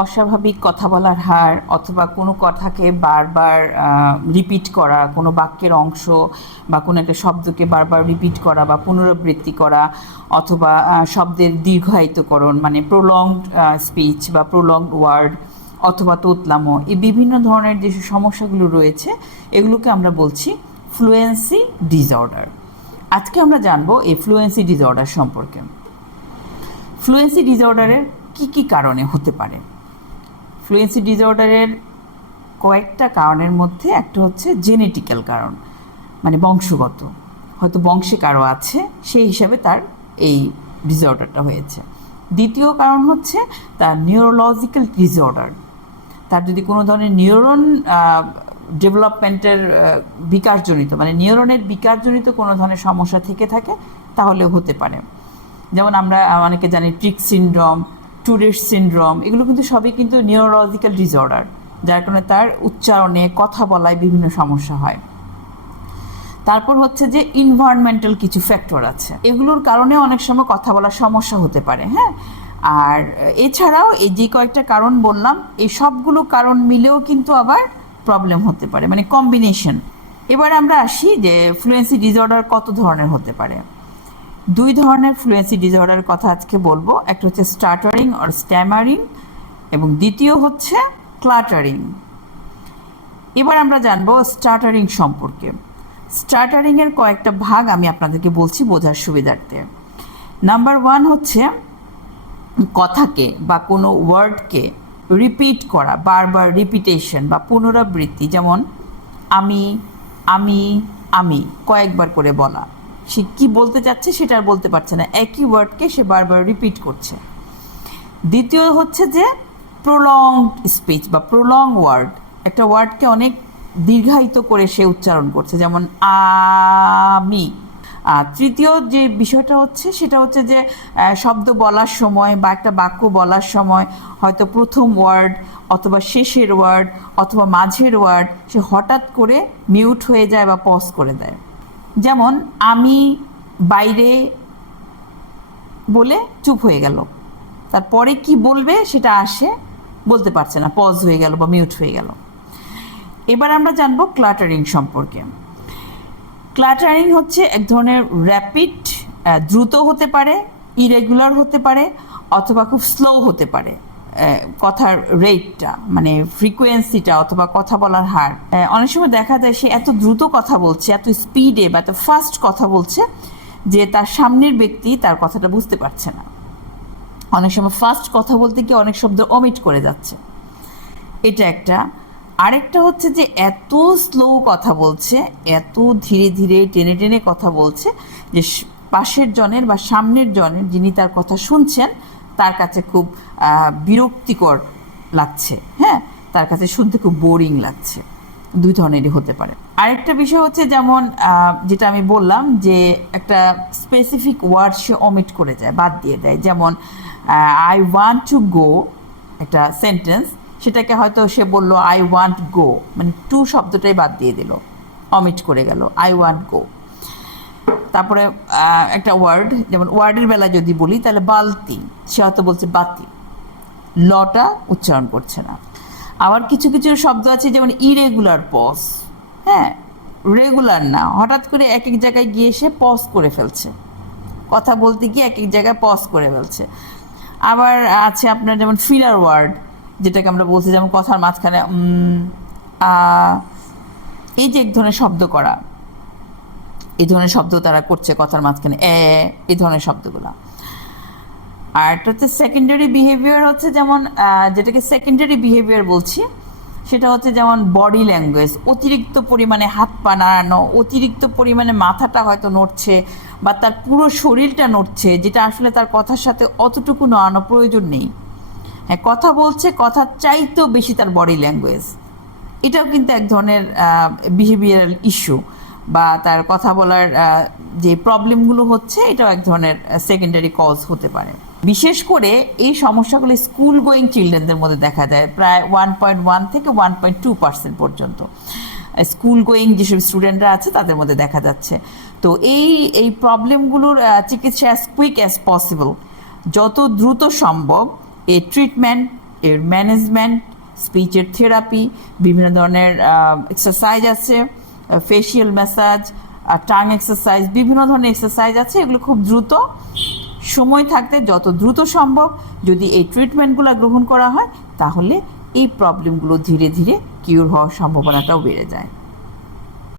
অস্বাভাবিক কথা বলার হার অথবা কোনো কথাকে বারবার রিপিট করা, কোনো বাক্যের অংশ বা কোনো একটা শব্দকে বারবার রিপিট করা বা পুনরাবৃত্তি করা অথবা শব্দের দীর্ঘায়িতকরণ মানে প্রলংড স্পিচ বা প্রলংড ওয়ার্ড অথবা তোতলামো, এই বিভিন্ন ধরনের যে সমস্যাগুলো রয়েছে, এগুলোকে আমরা বলছি ফ্লুয়েন্সি ডিসঅর্ডার আজকে আমরা জানব এই ফ্লুয়েন্সি ডিসঅর্ডার সম্পর্কে। ফ্লুয়েন্সি ডিসঅর্ডারের কি কি কারণে হতে পারে? ফ্লুয়েন্সি ডিসঅর্ডারের কয়েকটা কারণের মধ্যে একটা হচ্ছে জেনেটিক্যাল কারণ মানে বংশগত। হয়তো বংশে কারও আছে, সেই হিসাবে তার এই ডিসঅর্ডারটা হয়েছে। দ্বিতীয় কারণ হচ্ছে তার নিউরোলজিক্যাল ডিসঅর্ডার তার যদি কোনো ধরনের নিউরন ডেভেলপমেন্টের বিকাশজনিত মানে নিউরনের বিকাশজনিত কোনো ধরনের সমস্যা থেকে থাকে তাহলে হতে পারে। যেমন আমরা অনেকে জানি ট্রিক সিনড্রোম টুরেট সিনড্রোম এগুলো কিন্তু সবই কিন্তু নিউরোলজিক্যাল ডিসঅর্ডার যার কারণে তার উচ্চারণে, কথা বলায় বিভিন্ন সমস্যা হয়। তারপর হচ্ছে যে ইনভায়রনমেন্টাল কিছু ফ্যাক্টর আছে। এগুলোর কারণে অনেক সময় কথা বলার সমস্যা হতে পারে হ্যাঁ? আর এছাড়াও এই যে কয়েকটা কারণ বললাম, এই সবগুলো কারণ মিলেও কিন্তু আবার প্রবলেম হতে পারে মানে কম্বিনেশন এবার আমরা আসি যে ফ্লুয়েন্সি ডিসঅর্ডার কত ধরনের হতে পারে। দুই ধরনের ফ্লুয়েন্সি ডিসঅর্ডারের কথা আজকে বলব। একটা হচ্ছে স্টার্টারিং অর স্ট্যামারিং এবং দ্বিতীয় হচ্ছে ক্লাটারিং এবার আমরা জানব স্টার্টারিং সম্পর্কে। স্টার্টারিংয়ের কয়েকটা ভাগ আমি আপনাদেরকে বলছি বোঝার সুবিধার্থে। নাম্বার ওয়ান হচ্ছে কথাকে বা কোনো ওয়ার্ডকে রিপিট করা, বারবার রিপিটেশন বা পুনরাবৃত্তি, যেমন আমি আমি আমি, কয়েকবার করে বলা। সে কি বলতে চাচ্ছে সেটা আর বলতে পারছে না। একই ওয়ার্ডকে সে বারবার রিপিট করছে। দ্বিতীয় হচ্ছে যে প্রলং স্পিচ বা প্রলং ওয়ার্ড একটা ওয়ার্ডকে অনেক দীর্ঘায়িত করে সে উচ্চারণ করছে, যেমন আমি। আর তৃতীয় যে বিষয়টা হচ্ছে সেটা হচ্ছে যে শব্দ বলার সময় বা একটা বাক্য বলার সময় হয়তো প্রথম ওয়ার্ড অথবা শেষের ওয়ার্ড অথবা মাঝের ওয়ার্ড সে হঠাৎ করে মিউট হয়ে যায় বা পজ করে দেয়। যেমন আমি বাইরে বলে চুপ হয়ে গেল। তারপরে কি বলবে সেটা আসে বলতে পারছে না পজ হয়ে গেল বা মিউট হয়ে গেল। এবার আমরা জানব ক্লাটারিং সম্পর্কে। ক্লাটারিং হচ্ছে এক ধরনের র্যাপিড দ্রুত হতে পারে ইরেগুলার হতে পারে, অথবা খুব স্লো হতে পারে। কথার রেটটা মানে ফ্রিকোয়েন্সিটা অথবা কথা বলার হার অনেক সময় দেখা যায় সে এত দ্রুত কথা বলছে, এত স্পিডে বা এত ফাস্ট কথা বলছে, যে তার সামনের ব্যক্তি তার কথাটা বুঝতে পারছে না। অনেক সময় ফাস্ট কথা বলতে গিয়ে অনেক শব্দ অমিট করে যাচ্ছে। এটা একটা। আরেকটা হচ্ছে যে এত স্লো কথা বলছে, এত ধীরে ধীরে টেনে টেনে কথা বলছে, যে পাশের জনের বা সামনের জনের যিনি তার কথা শুনছেন, তার কাছে খুব বিরক্তিকর লাগছে হ্যাঁ? তার কাছে শুনতে খুব বোরিং লাগছে। দুই ধরনেরই হতে পারে। আরেকটা বিষয় হচ্ছে যেমন যেটা আমি বললাম যে একটা স্পেসিফিক ওয়ার্ড সে অমিট করে যায়, বাদ দিয়ে দেয়। যেমন আই ওয়ান্ট টু গো একটা সেন্টেন্স সেটাকে হয়তো সে বলল আই ওয়ান্ট গো মানে টু শব্দটাই বাদ দিয়ে দিল অমিট করে গেল আই ওয়ান্ট গো তারপরে একটা ওয়ার্ড যেমন ওয়ার্ডের বেলা যদি বলি, তাহলে বালতি, সে হয়তো বলছে বাতি। লটা উচ্চারণ করছে না। আবার কিছু কিছু শব্দ আছে, যেমন ইরেগুলার পজ হ্যাঁ রেগুলার না, হঠাৎ করে এক এক জায়গায় গিয়ে সে পজ করে ফেলছে। কথা বলতে গিয়ে এক এক জায়গায় পজ করে ফেলছে। আবার আছে আপনার যেমন ফিলার ওয়ার্ড যেটাকে আমরা বলছি, যেমন কথার মাঝখানে এই যে এক ধরনের শব্দ করা। এই ধরনের শব্দ তারা করছে কথার মাঝখানে, এ এই ধরনের শব্দগুলো। আর একটা হচ্ছে সেকেন্ডারি বিহেভিয়ার হচ্ছে যেমন যেটাকে সেকেন্ডারি বিহেভিয়ার বলছি, সেটা হচ্ছে যেমন বডি ল্যাঙ্গুয়েজ অতিরিক্ত পরিমাণে হাত পা নাড়ানো, অতিরিক্ত পরিমাণে মাথাটা হয়তো নড়ছে বা তার পুরো শরীরটা নড়ছে, যেটা আসলে তার কথার সাথে অতটুকু নড়ানো প্রয়োজন নেই। হ্যাঁ কথা বলছে, কথা চাইতেও বেশি তার বডি ল্যাঙ্গুয়েজ এটাও কিন্তু এক ধরনের বিহেভিয়ারাল ইস্যু বা তার কথা বলার যে প্রবলেমগুলো হচ্ছে, এটাও এক ধরনের সেকেন্ডারি কজ হতে পারে। বিশেষ করে এই সমস্যাগুলো স্কুল গোয়িং চিলড্রেনদের মধ্যে দেখা যায়, প্রায় ওয়ান পয়েন্ট ওয়ান থেকে ওয়ান পয়েন্ট টু পার্সেন্ট পর্যন্ত। স্কুল গোয়িং যেসব স্টুডেন্টরা আছে, তাদের মধ্যে দেখা যাচ্ছে। তো এই এই প্রবলেমগুলোর চিকিৎসা অ্যাজ কুইক অ্যাজ পসিবল যত দ্রুত সম্ভব এই ট্রিটমেন্ট এর ম্যানেজমেন্ট স্পিচের থেরাপি বিভিন্ন ধরনের এক্সারসাইজ আছে ফেশিয়াল ম্যাসাজ টাং এক্সারসাইজ বিভিন্ন ধরনের এক্সারসাইজ আছে, এগুলো খুব দ্রুত সময় থাকতে যত দ্রুত সম্ভব যদি এই ট্রিটমেন্টগুলো গ্রহণ করা হয়, তাহলে এই প্রবলেমগুলো ধীরে ধীরে কিউর হওয়ার সম্ভাবনাটাও বেড়ে যায়।